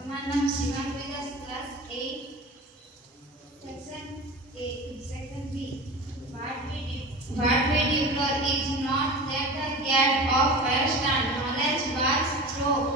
আমার নাম Shivangi Das, class 8, section A, section B. What we deplore is not that the cat of first and knowledge was through